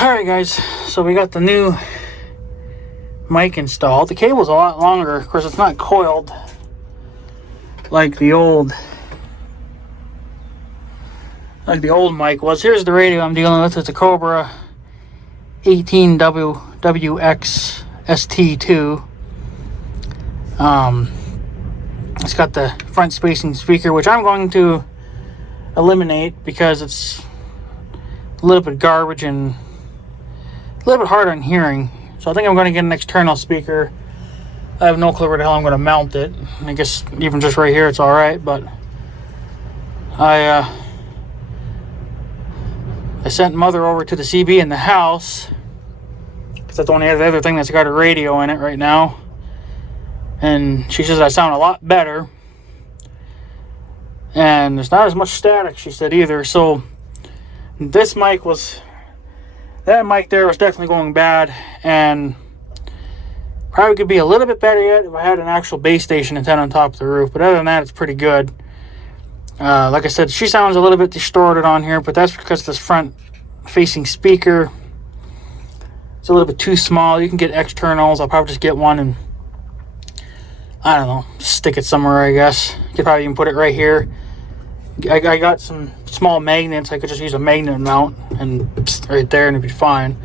Alright guys, so we got the new mic installed. The cable's a lot longer. Of course, it's not coiled like the old mic was. Here's the radio I'm dealing with. It's a Cobra 18WX ST2. It's got the front spacing speaker, which I'm going to eliminate because it's a little bit garbage and a little bit hard on hearing. So I think I'm going to get an external speaker. I have no clue where the hell I'm going to mount it. I guess even just right here it's alright, but I sent Mother over to the CB in the house because that's the only other thing that's got a radio in it right now, and she says I sound a lot better and there's not as much static, she said, either. So this mic was, that mic there was definitely going bad, and probably could be a little bit better yet if I had an actual base station antenna on top of the roof. But other than that, it's pretty good. Like I said, she sounds a little bit distorted on here, but that's because this front facing speaker is a little bit too small. You can get externals. I'll probably just get one and, I don't know, stick it somewhere, I guess. You could probably even put it right here. I got some small magnets. I could just use a magnet mount and right there and it'd be fine.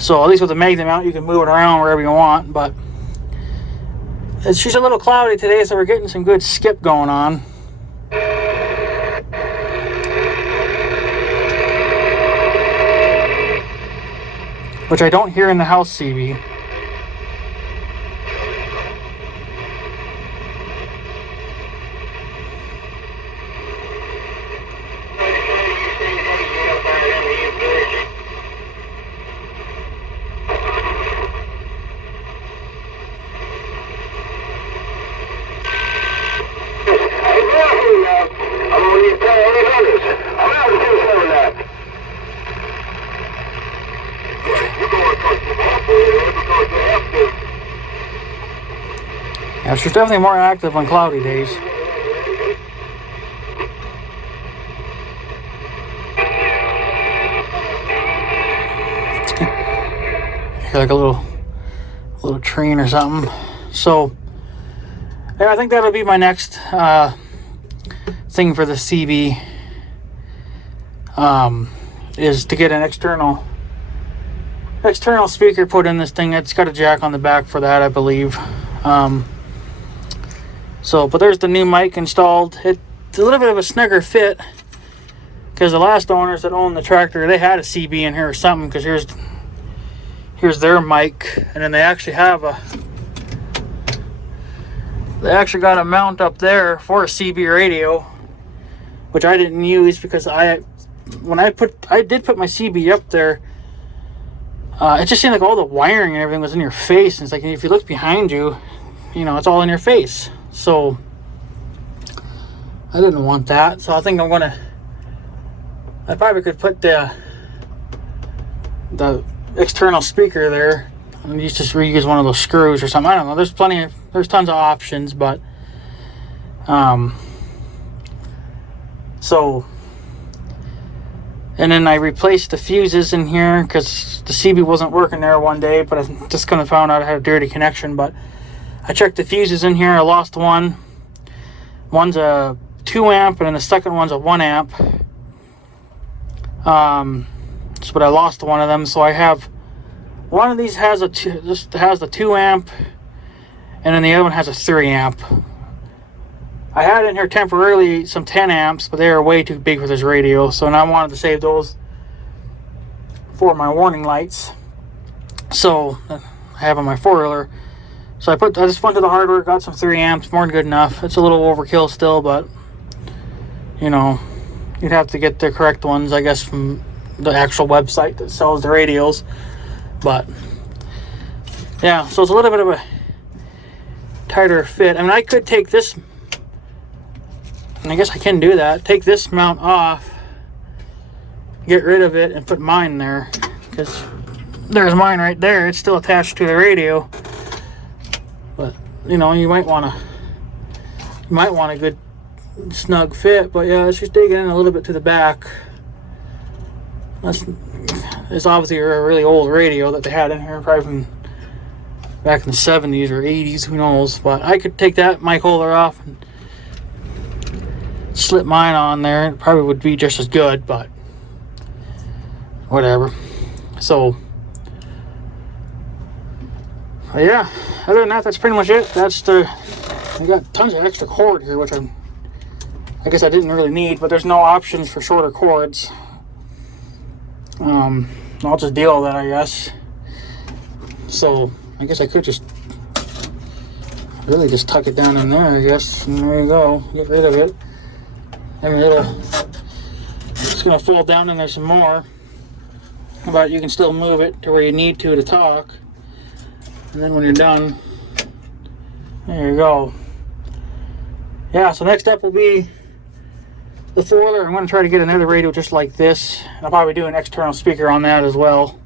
So at least with a magnet mount you can move it around wherever you want. But it's just a little cloudy today, so we're getting some good skip going on. Which I don't hear in the house CB. Yeah, she's definitely more active on cloudy days. Like a little train or something. So yeah, I think that'll be my next thing for the CB. Is to get an external speaker put in this thing. It's got a jack on the back for that, I believe. But there's the new mic installed. It's a little bit of a snugger fit because the last owners that owned the tractor, they had a CB in here or something, because here's their mic, and then they actually got a mount up there for a CB radio, which I didn't use because I did put my CB up there. It just seemed like all the wiring and everything was in your face, and it's like if you look behind you, it's all in your face. So I didn't want that. So I think I probably could put the external speaker there and just reuse one of those screws or something. I don't know. There's tons of options, but and then I replaced the fuses in here because the CB wasn't working there one day, but I just kind of found out I had a dirty connection. But I checked the fuses in here. I lost one. One's a 2 amp and then the second one's a 1 amp. But I lost one of them, so I have one of these has the 2 amp, and then the other one has a 3 amp. I had in here temporarily some 10 amps, but they are way too big for this radio, so now I wanted to save those for my warning lights. So I have on my 4-wheeler. So I just went to the hardware, got some 3 amps, more than good enough. It's a little overkill still, but you'd have to get the correct ones, I guess, from the actual website that sells the radios. But yeah, so it's a little bit of a tighter fit. I mean, I could take this, and I guess I can do that, take this mount off, get rid of it, and put mine there, because there's mine right there. It's still attached to the radio, but you might want a good snug fit. But yeah, let's just dig in a little bit to the back. It's obviously a really old radio that they had in here, probably from back in the 70s or 80s, who knows. But I could take that mic holder off and slip mine on there. It probably would be just as good, but whatever. So, yeah, other than that, that's pretty much it. I got tons of extra cord here, which I guess I didn't really need, but there's no options for shorter cords. I'll just deal with that, I guess. So I guess I could just really just tuck it down in there, I guess, and there you go. Get rid of it. I mean, it's gonna fold down in there some more, but you can still move it to where you need to talk. And then when you're done, there you go. Yeah, so next step will be the foiler. I'm going to try to get another radio just like this. I'll probably do an external speaker on that as well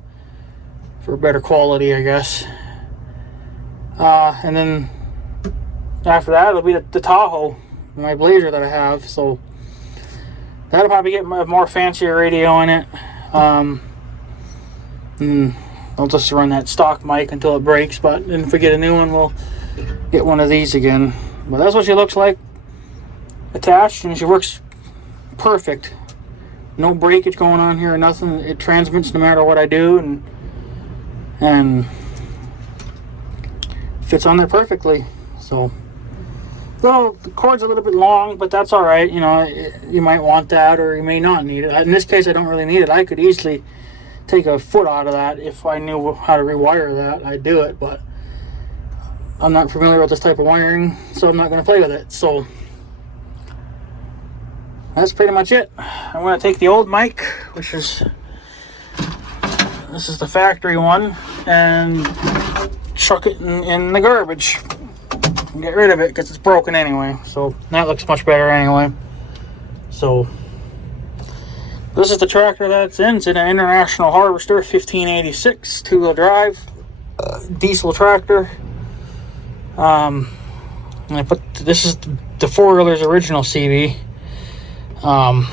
for better quality, I guess. And then after that, it'll be the Tahoe, my Blazer that I have. So that'll probably get a more fancier radio in it. And I'll just run that stock mic until it breaks. But then if we get a new one, we'll get one of these again. But that's what she looks like attached, and she works perfect. No breakage going on here or nothing. It transmits no matter what I do, and fits on there perfectly. So, well, the cord's a little bit long, but that's all right. You know, you might want that, or you may not need it. In this case, I don't really need it. I could easily take a foot out of that if I knew how to rewire that. I'd do it, but I'm not familiar with this type of wiring, so I'm not going to play with it. So that's pretty much it. I'm going to take the old mic, which is, this is the factory one, and chuck it in the garbage and get rid of it because it's broken anyway. So that looks much better anyway. So this is the tractor that it's in. It's in an International Harvester 1586 two-wheel drive diesel tractor. And this is the four-wheeler's original CB. I'm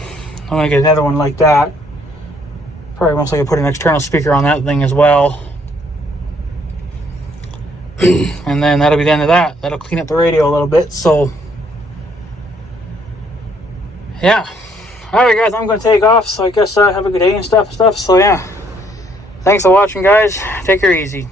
gonna get another one like that. Probably most likely put an external speaker on that thing as well. And then that'll be the end of that. That'll clean up the radio a little bit. So yeah. Alright guys, I'm gonna take off. So I guess have a good day and stuff. So yeah. Thanks for watching, guys. Take her easy.